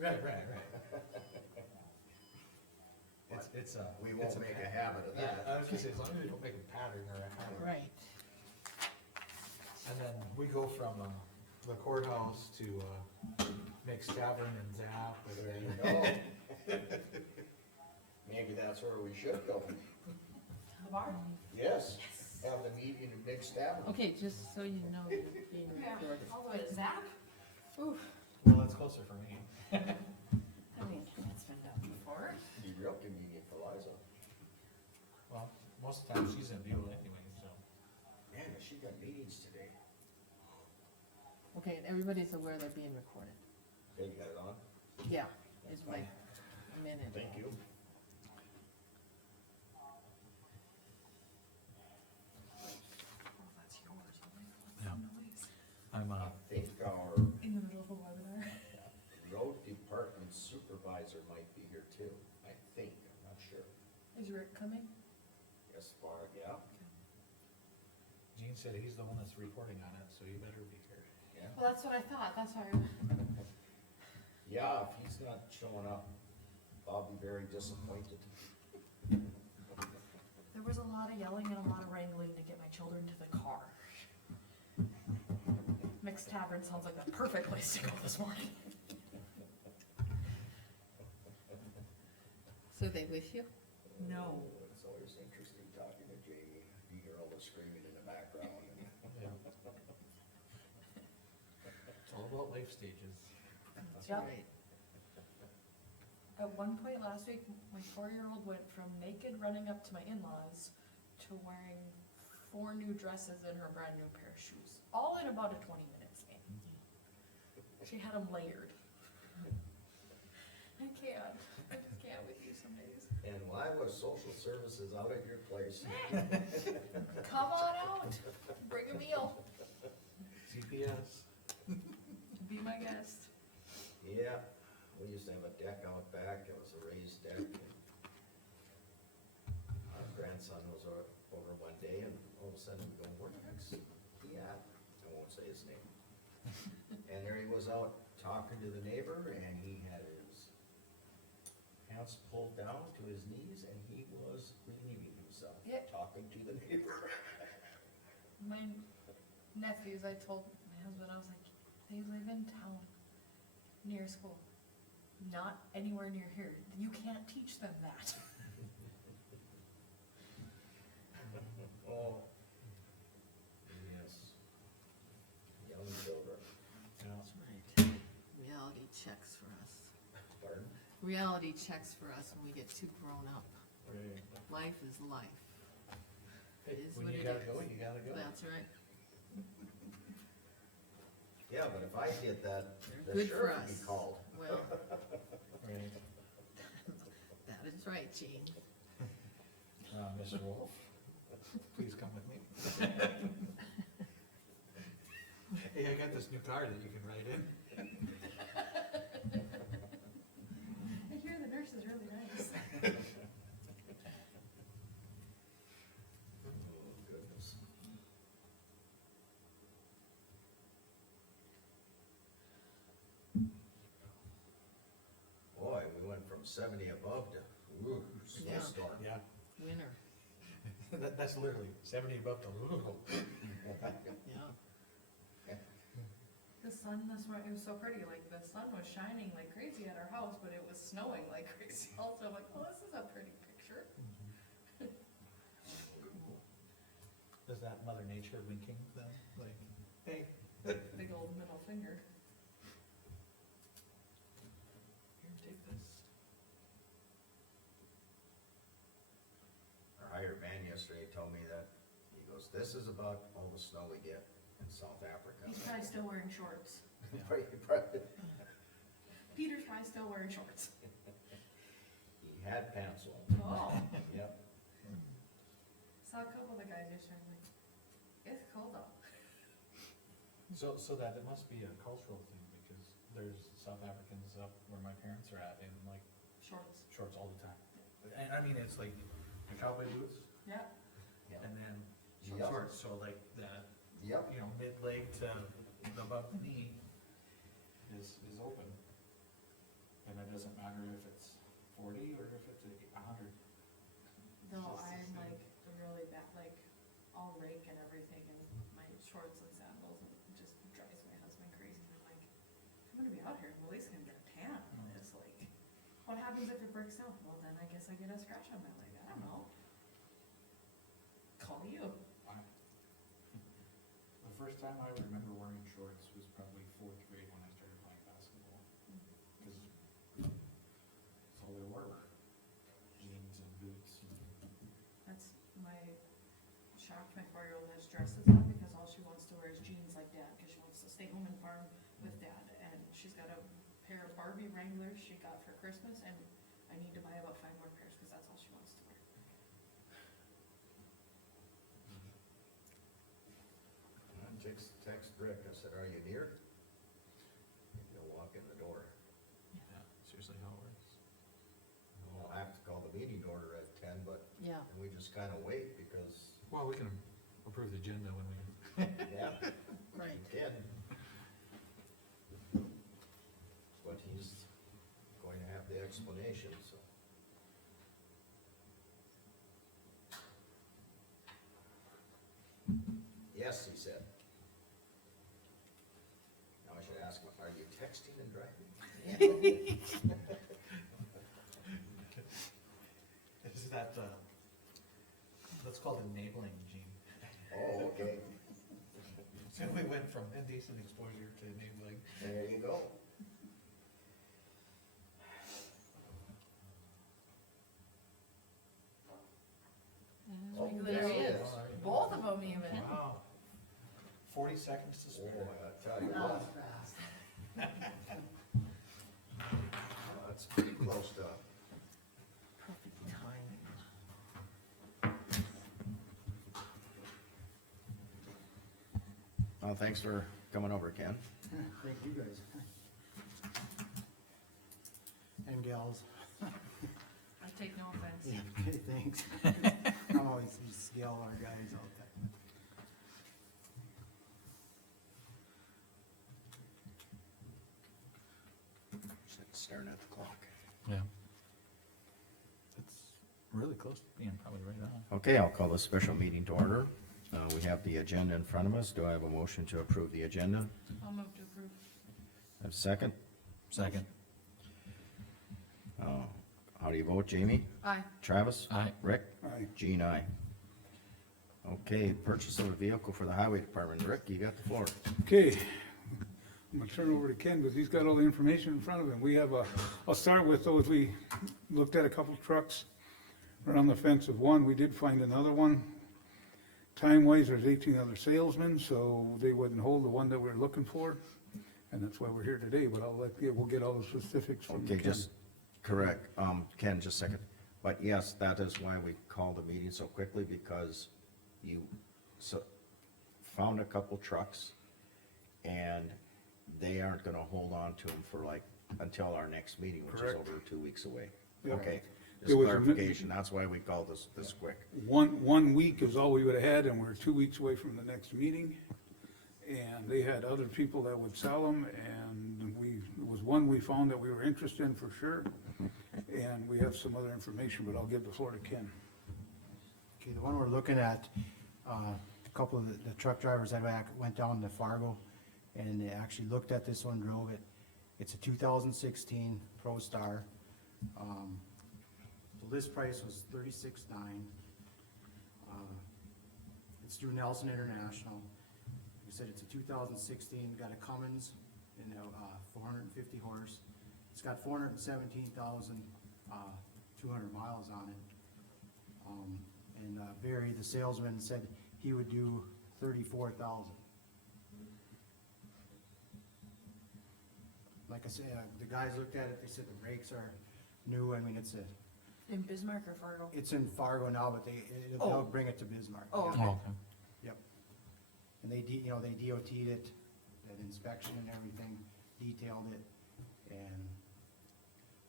Right. It's We it's won't make a habit of Yeah, I that. was gonna say, as long as we don't make a pattern or a habit. Right. And then we go from, the courthouse to, Mick's Tavern and Zap. and There you then- go. Maybe that's where we should go. The bar? Yes, have the meeting in Big Tavern. Okay, just so you know, you're being Yeah, recorded. all the way to Zap? Oof, Well, that's closer for me. I mean, it's been done before. Be real convenient for Liza. Well, most of the time she's in Buell anyway, so. Man, has she got meetings today? Okay, and everybody's aware they're being recorded. Okay, you got it on? Yeah, it's like a minute. Thank you. Oh, that's yours. Oh my God, Yeah. that's noise. I'm, I think our In the middle of a webinar. road department supervisor might be here too. I think, I'm not sure. Is Rick coming? As far, yeah, Gene said he's the one that's reporting on it, so you better be here. yeah. Well, that's what I thought, that's why. Yeah, if he's not showing up, I'll be very disappointed. There was a lot of yelling and a lot of wrangling to get my children to the car. Mixed Tavern sounds like the perfect place to go this morning. So they with you? No. It's always interesting talking to Jamie. You hear all the screaming in the background and. Yeah. It's all about life stages. That's Yep. right. At one point last week, my 4-year-old went from naked running up to my in-laws to wearing 4 new dresses and her brand new pair of shoes, all in about a 20-minute span. She had them layered. I just can't with you some days. And why was social services out at your place? Come on out, bring a meal, CPS. be my guest. Yeah, we used to have a deck out back, it was a raised deck. Our grandson was over one day and all of a sudden we go, where the heck's he at? I won't say his name. And there he was out talking to the neighbor and he had his pants pulled down to his knees and he was relieving himself, Yeah. talking to the neighbor. My nephews, I told my husband, I was like, they live in town, near school, not anywhere near here. You can't teach them that. Oh. Yes. Young children. Yeah. That's right. Reality checks for us. Pardon? Reality checks for us when we get too grown up. Right. Life is life. Hey, It is when what you it gotta is. go, you gotta go. That's right. Yeah, but if I did that, They're the good for sheriff would be us. called. Well, Right. that is right, Gene. Mr. Wolf, please come with me. Hey, I got this new car that you can ride in. I hear the nurse is really nice. Oh, goodness. Boy, we went from 70 above to, ooh, Yeah. snowstorm. Yeah, Winner. that's literally 70 above the, Yeah. The sun this morning, it was so pretty, like the sun was shining like crazy at our house, but it was snowing like crazy also. I'm like, oh, this is a pretty picture. Is that Mother Nature winking then? Like, hey. Big old middle finger. Here, take this. Our hired man yesterday told me that, he goes, this is about all the snow we get in South Africa. He's probably still wearing shorts. Probably. Peter's probably still wearing shorts. He had pants on. Oh. Yep. Saw a couple of the guys yesterday, I'm like, it's cold out. So that it must be a cultural thing, because there's South Africans up where my parents are at in like Shorts. shorts all the time. And I mean, it's like the cowboy boots Yeah. and then Yep. shorts, so like that, Yep. you know, mid-leg to above the knee is open. matter if it's 40 or if it's 100. No, Just the I'm same. like really bad, like, I'll rake and everything in my shorts and sandals, and it just drives my husband crazy, and I'm like, I'm gonna be out here, well, at least I'm gonna get a tan on this, like, what happens if it breaks down? Well, then I guess I get a scratch on my leg, I don't know. Call you. The first time I remember wearing shorts was probably 4th grade when I started playing basketball. Cause that's all there were, jeans and boots and. That's my, shocked my 4-year-old has dresses on, because all she wants to wear is jeans like dad, cause she wants to stay home and farm with dad, and she's got a pair of Barbie Wranglers she got for Christmas, and I need to buy about 5 more pairs, cause that's all she wants to wear. I text Rick, I said, are you near? And he'll walk in the door. Yeah, seriously how it works. I'll have to call the meeting order at 10, but Yeah. and we just kinda wait because, Well, we can approve the agenda when we. yeah, Right. we can. But he's going to have the explanation, so. Yes, he said. Now I should ask him, are you texting and driving? Is that, that's called enabling, Gene. Oh, okay, So we went from indecent exposure to enabling. there you go. Oh, There he is. All right. Both of them even. Wow. 40 seconds to Oh, spare. I tell you what. That's pretty close to. Perfect timing. Well, thanks for coming over, Ken. Thank you guys. And gals. I take no offense. Yeah, okay, thanks. I'm always just yell our guys out there. Staring at the clock. Yeah. It's really close to being probably right on. Okay, I'll call this special meeting to order. We have the agenda in front of us. Do I have a motion to approve the agenda? I'll move to approve. Have a second? Second. How do you vote, Jamie? Aye. Travis? Aye. Rick? Aye. Jean, aye. Okay, purchase of a vehicle for the highway department. Rick, you got the floor. Okay, I'm gonna turn over to Ken, because he's got all the information in front of him. We have I'll start with those, we looked at a couple trucks around the fence of one, we did find another one. Time-wise, there's 18 other salesmen, so they wouldn't hold the one that we're looking for, and that's why we're here today, but we'll get all the specifics from Okay, Ken. just, correct, Ken, just a second. But yes, that is why we called the meeting so quickly, because you found a couple trucks, and they aren't gonna hold on to them for like, until our next meeting, which is Correct. over 2 weeks away. Yeah. Okay, There just was a clarification, that's why we called this quick. One week is all we would've had, and we're 2 weeks away from the next meeting. And they had other people that would sell them, and it was one we found that we were interested in for sure. And we have some other information, but I'll give the floor to Ken. Okay, the one we're looking at, a couple of the truck drivers that went down to Fargo, and they actually looked at this one, drove it. It's a 2016 Pro Star. The list price was $36,900. It's through Nelson International. Like I said, it's a 2016, got a Cummins and a 450 horse. It's got 417,200 miles on it. And Barry, the salesman, said he would do 34,000. Like I said, the guys looked at it, they said the brakes are new, I mean, In Bismarck or Fargo? it's in Fargo now, but they'll Oh. bring it to Bismarck. Oh, Yeah. okay. okay. Yep. And they they DOT'd it, that inspection and everything, detailed it, and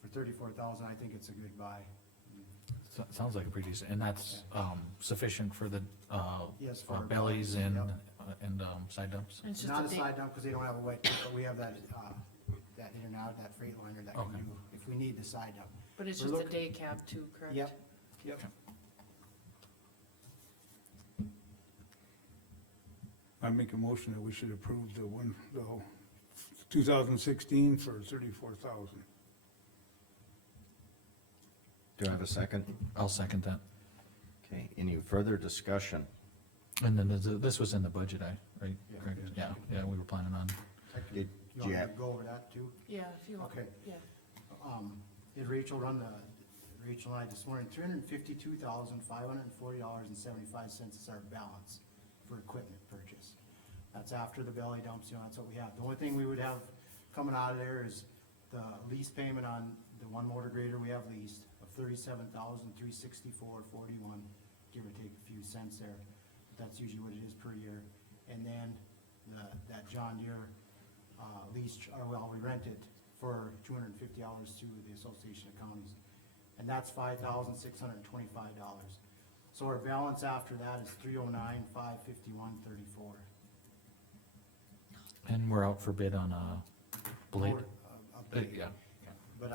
for 34,000, I think it's a good buy. Sounds like a pretty decent, and that's, sufficient for the, Yes, for bellies and, yep. and, side dumps? It's just Not a a date. side dump, cause they don't have a wet tip, but we have that in and out, that Freightliner that can Okay. do, if if we need the side up. But it's We're just a look- day cab too, correct? Yep, yep. I make a motion that we should approve the 2016 for 34,000. Do I have a second? I'll second that. Okay, any further discussion? And then this was in the budget, right? Yeah. Correct? Yeah, we were planning on, Did You want me Yeah. to go over that too? Yeah, if you want, Okay. yeah. Did Rachel Rachel and I this morning, $352,540.75 is our balance for equipment purchase. That's after the belly dumps, that's what we have. The only thing we would have coming out of there is the lease payment on the one motor grader we have leased of $37,364.41, give or take a few cents there. That's usually what it is per year. And then that John Deere, lease, we rent it for $250 through the Association of Counties. And that's $5,625. So our balance after that is $309,551.34. and we're out for bid on a blade. Yeah, But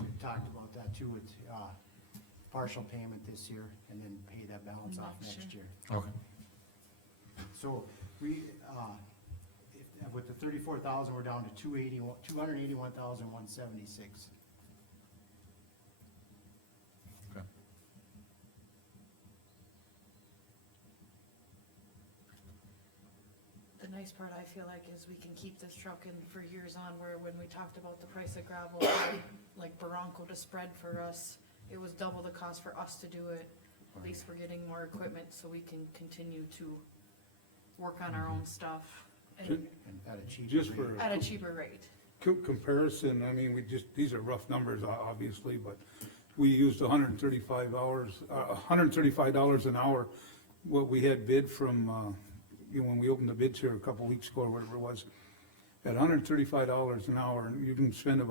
we talked about that too, with, partial payment this year and then pay that balance off Next next year. okay. So we, with the 34,000, we're down to 281,176. Okay. The nice part I feel like is we can keep this truck in for years on, where when we talked about the price of gravel, like Bronco to spread for us, it was double the cost for us to do it. At least we're getting more equipment so we can continue to work on our own stuff and And at a cheaper Just rate. for at a cheaper rate. comparison, I mean, these are rough numbers, obviously, but we used $135 an hour. What we had bid from, when we opened the bids here a couple weeks ago, or whatever it was, at $135 an hour, you can spend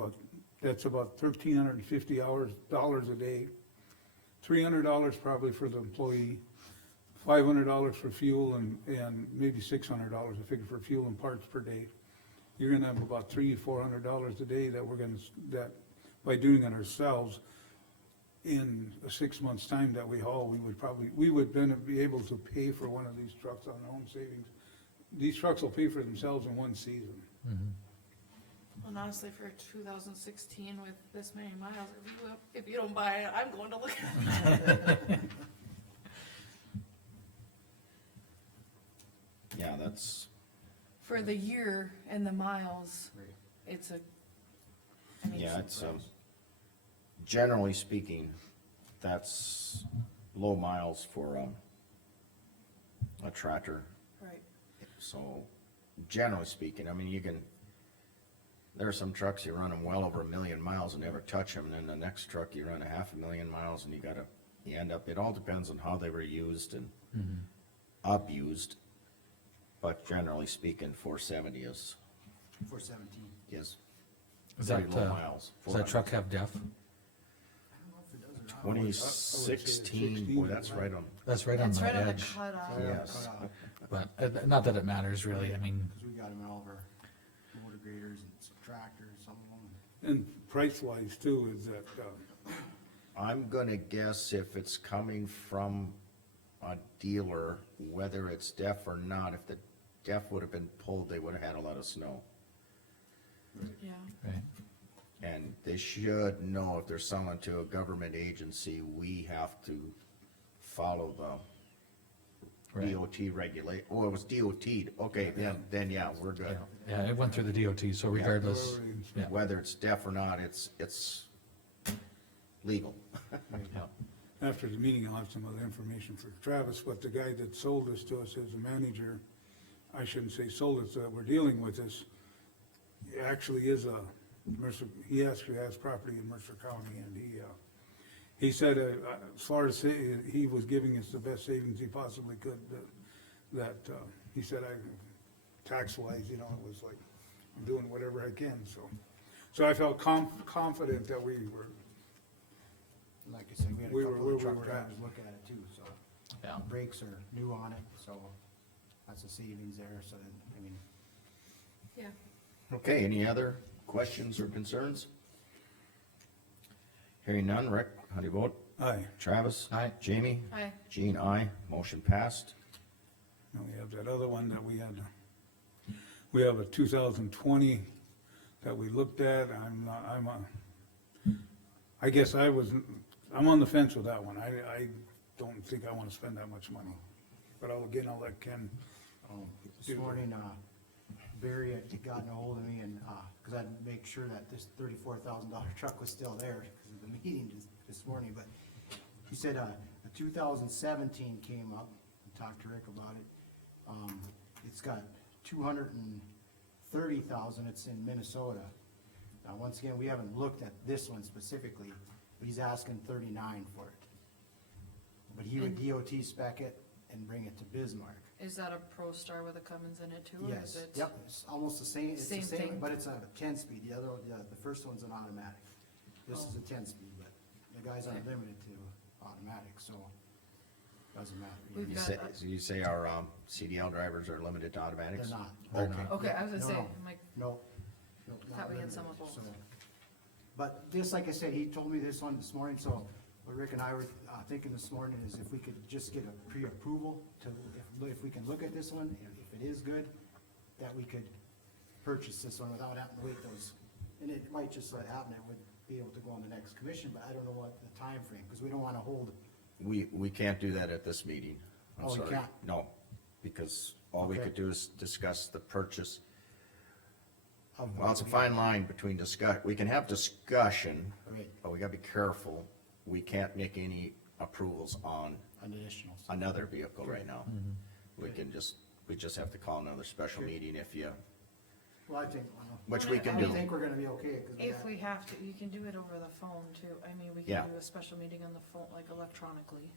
that's about $1,350 a day. $300 probably for the employee, $500 for fuel, and maybe $600, I figure, for fuel and parts per day. You're gonna have about $400 a day that by doing it ourselves, in a 6 months' time that we haul, we would then be able to pay for one of these trucks on our own savings. These trucks will pay for themselves in one season. And honestly, for 2016 with this many miles, if you don't buy it, I'm going to look at it. Yeah, that's, For the year and the miles, Right. it's a, yeah, it's, generally speaking, that's low miles for, a tractor. right. So, generally speaking, I mean, there are some trucks, you run them well over 1,000,000 miles and never touch them, and then the next truck, you run 500,000 miles and you end up, it all depends on how they were used and abused. But generally speaking, 470 is 417. Is very that, low miles. does that truck have def? I don't know if it does or not. 2016, boy, that's right on, That's right on It's the right on the edge, cutoff. yes. but, not that it matters really, I mean, Cause we got them in all of our motor graders and some tractors, some of them. And price-wise too, is that, I'm gonna guess if it's coming from a dealer, whether it's def or not, if the def would have been pulled, they would have had a lot of snow. Yeah. right, And they should know if they're selling to a government agency, we have to follow the right. DOT regulate, oh, it was DOT'd, okay, then yeah, we're good. Yeah, it went through the DOT, so regardless, yeah, Whether it's def or not, it's legal. yeah, after the meeting, I'll have some other information for Travis, but the guy that sold this to us as a manager, I shouldn't say sold it, that we're dealing with this, actually is a Mercer, he actually has property in Mercer County, and he said, as far as he was giving us the best savings he possibly could, he said, tax-wise, it was like, I'm doing whatever I can, so I felt confident that we were, Like I said, we had a We were couple where of we truck were at. drivers look at it too, so. yeah. Brakes are new on it, so that's a savings there, so then, I mean, Yeah. Okay, any other questions or concerns? Hearing none, Rick, how do you vote? Aye. Travis? Aye. Jamie? Aye. Jean, aye, motion passed. Now we have that other one that we had, we have a 2020 that we looked at, I guess I'm on the fence with that one, I don't think I wanna spend that much money. But I'll let Ken, This morning, Barry had gotten ahold of me and, cause I'd make sure that this $34,000 truck was still there because of the meeting this morning, but he said, a 2017 came up, and talked to Rick about it. It's got 230,000, it's in Minnesota. Now, once again, we haven't looked at this one specifically, but he's asking 39 for it. But he would DOT spec it and bring it to Bismarck. Is that a Pro Star with a Cummins in it too, or is Yes, it? yep, it's almost the same, it's the Same same, thing? but it's a 10-speed, the first one's an automatic. This is a 10-speed, but the guys aren't Okay. limited to automatic, so doesn't matter. We've You got say, a- so you say our, CDL drivers are limited to automatics? They're not. Okay. Okay, I was gonna No, say, no. I'm like, No. No, Thought not we had limited, some of both. so. But just like I said, he told me this one this morning, so what Rick and I were, thinking this morning is if we could just get a pre-approval to, if we can look at this one, if it is good, that we could purchase this one without having to wait those. And it might just so happen it would be able to go on the next commission, but I don't know what the time frame, cause we don't wanna hold. We can't do that at this meeting. I'm Oh, you sorry. can't? No, because all we Okay. could do is discuss the purchase. of Well, it's a what we- fine line between we can have discussion, Right, but we gotta be careful. We can't make any approvals on an additional. another vehicle right now. Mhm. We just have to call another special Okay. meeting if you, Well, I think, well, which we can I do. think we're gonna be okay, cause we if got, we have to, you can do it over the phone too, I mean, we Yeah. can do a special meeting on the phone, like electronically.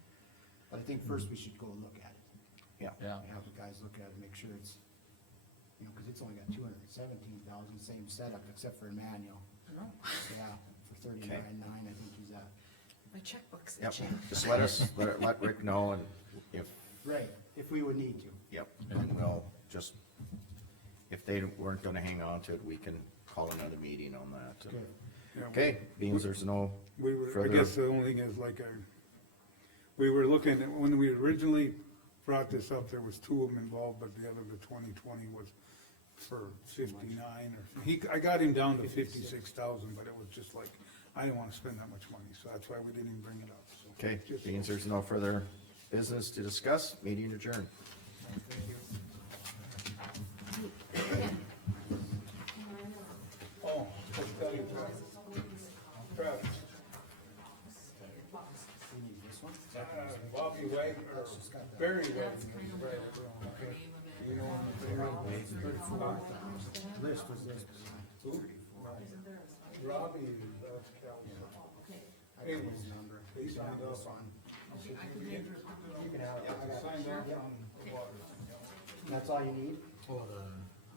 but I think first we should go look at it. Yeah. Yeah, Have the guys look at it, make sure it's, you know, cause it's only got 217,000, same setup except for a manual. No, Yeah, for 39.9, I think he's at. my checkbook's Yep, itching. just let Rick know, and if, Right, if we would need to. yep, and we'll just, if they weren't gonna hang on to it, we can call another meeting on that. Okay. yeah, Okay, beans, there's no, we were, I further- guess the only thing is like, we were looking at, when we originally brought this up, there was two of them involved, but the other, the 2020 was for 59 or, I got him down to 56,000, but it was just like, I didn't wanna spend that much money, so that's why we didn't even bring it up, so. okay, Just- beans, there's no further business to discuss, meeting adjourned. Oh, let's tell you, Travis, We need this one? Bobby Wagner, or Barry Wagner, right, okay. You know, List was this. who? Robbie, that's Cal's. I got his number. He signed This up one. on, should you be interested in You can have it. I got it. signed up on the water. That's all you need? Oh, the,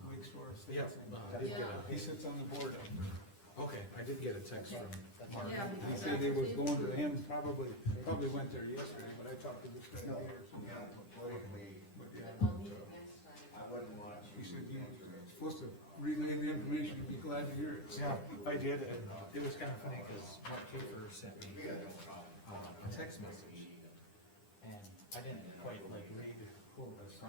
Wake Store yeah, Estates. I did get He sits on the board up there. okay, I did get a text from Mark. He said they was going to him, probably went there yesterday, but I talked to this guy here. So yeah. But yeah, he said you were supposed to relay the information, you'd be glad to hear it. Yeah, I did, and it was kinda funny, cause Mark Kafer sent me, a text message. And I didn't quite like read who it was from,